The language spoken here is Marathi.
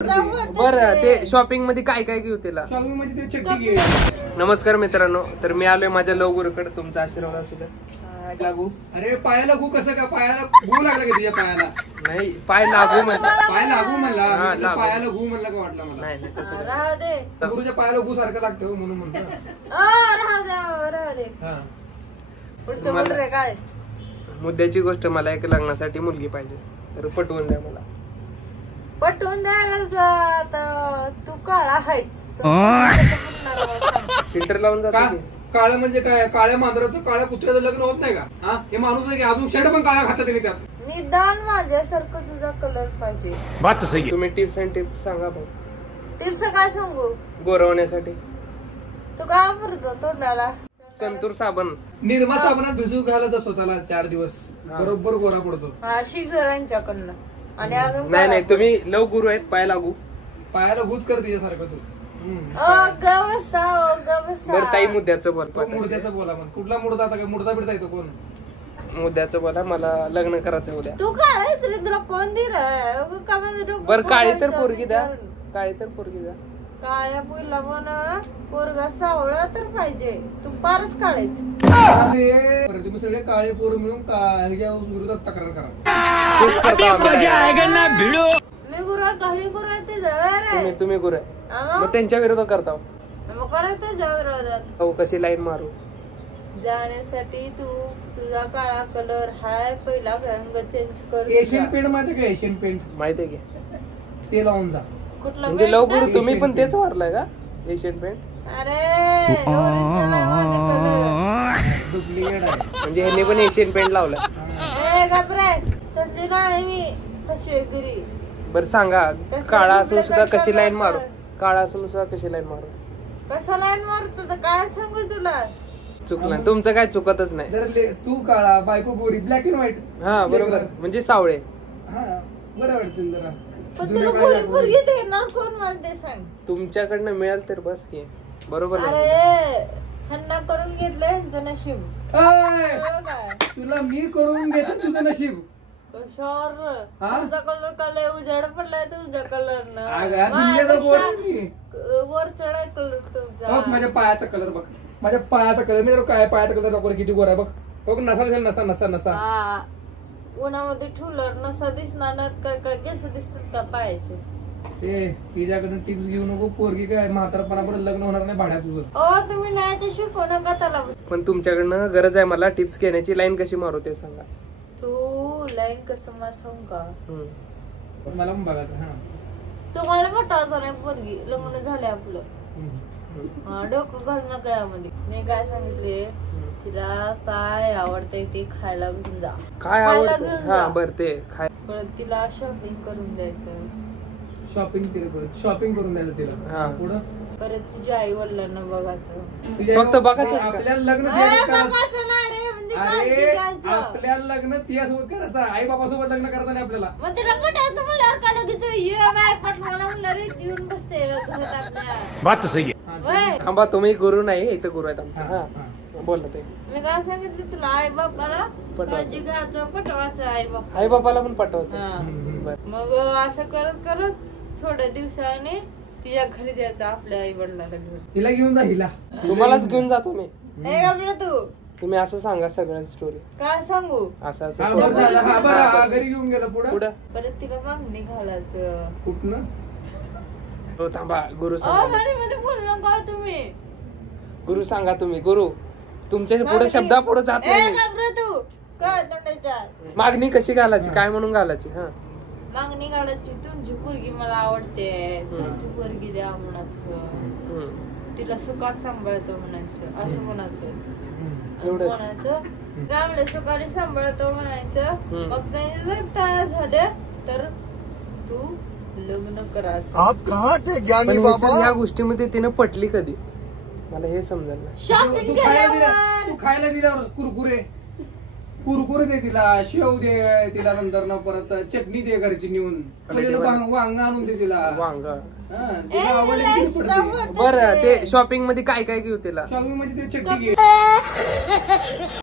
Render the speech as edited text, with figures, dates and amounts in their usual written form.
बरं ते शॉपिंग मध्ये काय काय घेऊ त्याला? शॉपिंग मध्ये ते चड्डी घे. नमस्कार मित्रांनो, तर मी आलोय माझ्या लव गुरुकडे. तुमचा आशीर्वाद असू द्या. लागू? अरे पायाला गु कसं का? पायाला गु लागला का तुझ्या पायाला? नाही, पाय लागू म्हणला. पाय लागू म्हणला. लागू. पायाला गु म्हणला का वाटलं मला? नाही तसं राहू दे. गुरुच्या पायाला गु सारखं लागतं म्हणून म्हणतो. राहू दे. हा. पुढचं बोल रे काय? मुद्द्याची गोष्ट, मला एक लग्नासाठी मुलगी पाहिजे, तर पटवून द्या मला. पटवून द्यायला जात तू काळा आहेच. फिल्टर लावून का? जातो. काळं म्हणजे काय? काळ्या मांजराचं काळ्या कुत्र्याचं लग्न होत नाही का? हा, हे माणूस आहे की अजून शेड पण काळा घातला त्यांनी त्यात. निदान माझ्यासारखं तुझा कलर पाहिजे. तुम्ही टिप्स अँड टिप्स सांगा भाऊ, टिप्स काय सांगू? गोरवण्यासाठी. तू काय वापरतो तोंडाला? संतूर साबण. निर्मा साबणात भिजू घालायचा स्वतःला 4 दिवस, बरोबर गोरा पडतो. हा, शिक जरा यांच्याकडनं. आणि अजून नाही तुम्ही लव गुरु आहेत, पाय लागू. पायाला गुज कर तिच्यासारखं तू. बरं ताई, मुद्द्याचं बोल. मुर्द्याचा बोला म्हण. कुठला मुर्दा? आता काय मुर्दा बिडता येतो कोण? मुद्द्याचं बोला. मला लग्न करायचं उद्या. तू काळायच रे, तुला कोण दिलं? बरं काळी तर पोरगी द्या, काळी तर पोरगी द्या. काळ्या पोरीला पण पोरगा सावळा तर पाहिजे. तू फारच काढायचं. तुम्ही सगळे काळे पोर मिळून ह्याच्या विरोधात तक्रार करा. तेच करता आम्ही. मी गुरु काळी गुरु आहे ते जवळ. तुम्ही गुरु आहे, मग त्यांच्या विरोधात करता. मग करायचं विरोधात. हो, कशी लाईन मारू जाण्यासाठी तू तुझा काळा कलर हाय, पहिला रंग चेंज कर. एशियन पेंट माहिती का? एशियन पेंट माहितीये की, ते लावून जा. कुठला म्हणजे लव गुरु तुम्ही पण तेच वाढलाय का? Asian paint. अरे डुप्लिकेट आहे. म्हणजे ह्यांनी पण एशियन पेंट लावलाय. मी कशी बरं सांगा, काळा असून सुद्धा कशी लाईन मारू? काळा असून सुद्धा कशी लाईन मारू? कसा लाईन मारतो तर काय सांगू तुला? चुकलं तुमचं, काय चुकतच नाही. जर तू काळा, बायको गोरी, ब्लॅक अँड व्हाईट. हा बरोबर, म्हणजे सावळे. हा, बरं वाटतं जरा. पण तुला गोरी पोरगी देणार कोण म्हणते सांग? तुमच्याकडनं मिळाल तर बस की. बरोबर आहे. अरे ह्यांना करून घेतलं ह्यांचं नशीब. काय तुला मी करून घेतो तुझं नशीब. तुमचा कलर काय उजाड पडलाय तुमच्या कलर वर चढाय कलर तुमचा. माझ्या पायाचा कलर बघ, माझ्या पायाचा कलर. मी काय पायाचा कलर दाखवला किती गोरा बघ. बघ नसा दिसेल, नसा नसा नसा. उन्हामध्ये ठेवलं नसा दिसणार नाही का? केस दिसतात का पायाचे? ते तिच्याकडून टिप्स घेऊ नको. पोरगी काय म्हातारपणापर्यंत लग्न होणार नाही भाड्यात तुझं. तुम्ही नाही ते शिकवू नका त्याला. पण तुमच्याकडनं गरज आहे मला टिप्स घेण्याची. लाईन कशी मारू ते सांगा. तू लाईन कसं मार सांगू का? मला पण बघायचं. हा, तुम्हाला पटायचं नाही पोरगी, लग्न झाले आपलं. डोकं घाल नका यामध्ये. मी काय सांगितले तिला, काय आवडतंय ते खायला घेऊन जा. काय आवडतं? हा बरं, ते खाय. परत तिला शॉपिंग करून द्यायचं. शॉपिंग करून द्यायचं तिला. पुढं परत तुझ्या आई वडिलांना बघायचं. फक्त बघायचं. आपल्याला लग्न आपल्याला लग्न तिच्यासोबत करायचं. आई बाबा सोबत लग्न करायचं नाही आपल्याला. मग तिला पटायचं म्हणल्यावर काय लगेच पटवाला म्हणल्यावर येऊन बसते थांबा, तुम्ही गुरु नाही, इथं गुरु आहेत आमच्या. हा बोल ते. मी काय सांगितलं तुला, आई बापाला काळजी घ्यायचं, पटवायचं आई बापाला पण पटवायचं. मग असं करत करत थोड्या दिवसाने तिच्या घरी जायचं आपल्या आई वडिलाला घेऊन. तिला घेऊन जा. हिला तुम्हालाच घेऊन जातो मी. तू तुम्ही असं सांगा सगळं स्टोरी. काय सांगू? असं घरी घेऊन गेलं. पुढं परत तिला मागणी घालायचं. कुठनं? हो थांबा, गुरु सांगा. मध्ये बोल नका तुम्ही. गुरु सांगा तुम्ही. गुरु तुमच्या पुढे शब्दा पुढे जात नाही. तू काय तोंडाच्या मागणी कशी घालायची, काय म्हणून घालायची? हा, मागणी घालायची. तुमची पोरगी मला आवडते, तुमची पोरगी द्या म्हणायचं. तिला सुखात सांभाळतो म्हणायचं. असं म्हणायचं. म्हणायचं गावले सुखाने सांभाळतो म्हणायचं. मग त्याने जर तयार झाले तर तू लग्न करायचं. या गोष्टीमध्ये तिने पटली कधी? मला हे समजेल ना. शॉपिंग तू खायला दिल्यावर कुरकुरे दे तिला, शेव दे तिला, नंतर ना परत चटणी दे घरची नेऊन, वांग आणून दे तिला. वांग. पडते. बरं ते शॉपिंग मध्ये काय काय घेऊ त्याला? शॉपिंग मध्ये ते चटणी घे.